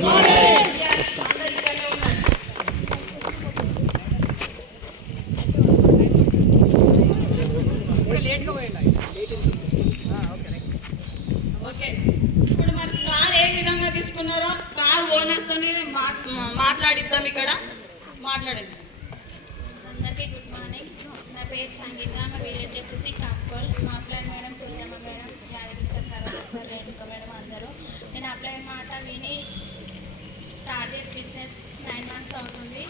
ఇప్పుడు మరి కార్ ఏ విధంగా తీసుకున్నారో కార్ ఓనర్స్తో మాట్లాడిద్దాం. ఇక్కడ మాట్లాడండి. అందరికీ గుడ్ మార్నింగ్. నా పేరు సంగీత. మా విలేజ్ వచ్చేసి కాప్కోల్. మా apply madam Tulajamma madam, Yadagiri sir, కరోనా సార్, రేణుక మేడం అందరూ. నేను అప్లై మాట విని స్టార్ట్ చేసి బిజినెస్ 9 months అవుతుంది.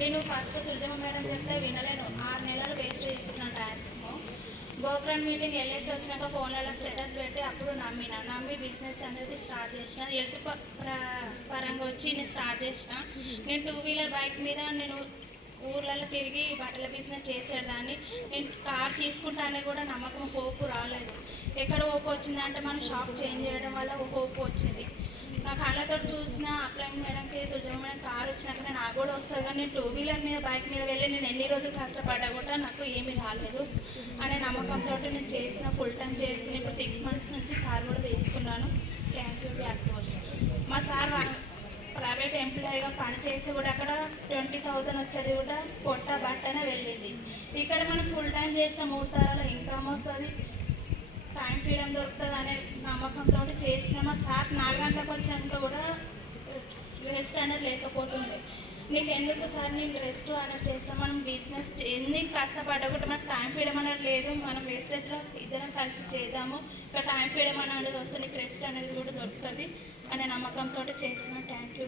నేను ఫస్ట్ తులజమ్మ మేడం చెప్తే వినలేను. 6 నెలలు వేస్ట్ చేస్తున్నాను టైము. గోక్రాన్ మీటింగ్ వెళ్ళేసి వచ్చినాక ఫోన్లలో స్టేటస్ పెట్టి అప్పుడు నమ్మి బిజినెస్ అనేది స్టార్ట్ చేసిన. హెల్త్ పరంగా వచ్చి నేను స్టార్ట్ చేసిన. నేను 2-wheeler బైక్ మీద నేను ఊర్లలో తిరిగి బట్టల బిజినెస్ చేసేదాన్ని. నేను కార్ తీసుకుంటానే కూడా నమ్మకం, హోప్ రాలేదు. ఎక్కడ హోప్ వచ్చిందంటే మనం షాప్ చేంజ్ చేయడం వల్ల హోప్ వచ్చింది. నా కళ్ళతో చూసిన అప్లై మేడంకి తులజమ్మ మేడం కార్ వచ్చినాక నాకు కూడా వస్తుంది, కానీ నేను 2-wheeler మీద బైక్ మీద వెళ్ళి నేను ఎన్ని రోజులు కష్టపడ్డా కూడా నాకు ఏమీ రాలేదు అనే నమ్మకంతో నేను చేసిన, ఫుల్ టైం చేసిన. ఇప్పుడు 6 months నుంచి కార్ కూడా తీసుకున్నాను. Thank you. మా సార్ ప్రైవేట్ ఎంప్లాయీగా పనిచేసి కూడా అక్కడ 20,000 వచ్చేది కూడా పొట్ట బట్టనే వెళ్ళింది. ఇక్కడ మనం ఫుల్ టైం చేసిన 3 తరాల ఇన్కమ్ వస్తుంది, టైం ఫ్రీడమ్ దొరుకుతుంది అనే నమ్మకంతో చేసిన. మా సార్ 4 గంటలకు వచ్చినాక కూడా రెస్ట్ అనేది లేకపోతుండే. నీకు ఎందుకు సార్ నీకు రెస్ట్ అనేది చేస్తాం, మనం బిజినెస్ ఎన్ని కష్టపడ్డా కూడా మనకు టైం ఫ్రీడమ్ అనేది లేదు, మనం వేస్టేజ్లో ఇద్దరం కలిసి చేద్దాము, ఇక్కడ టైం ఫ్రీడమ్ అనేది వస్తే నీకు రెస్ట్ అనేది కూడా దొరుకుతుంది అనే నమ్మకంతో చేసిన. Thank you.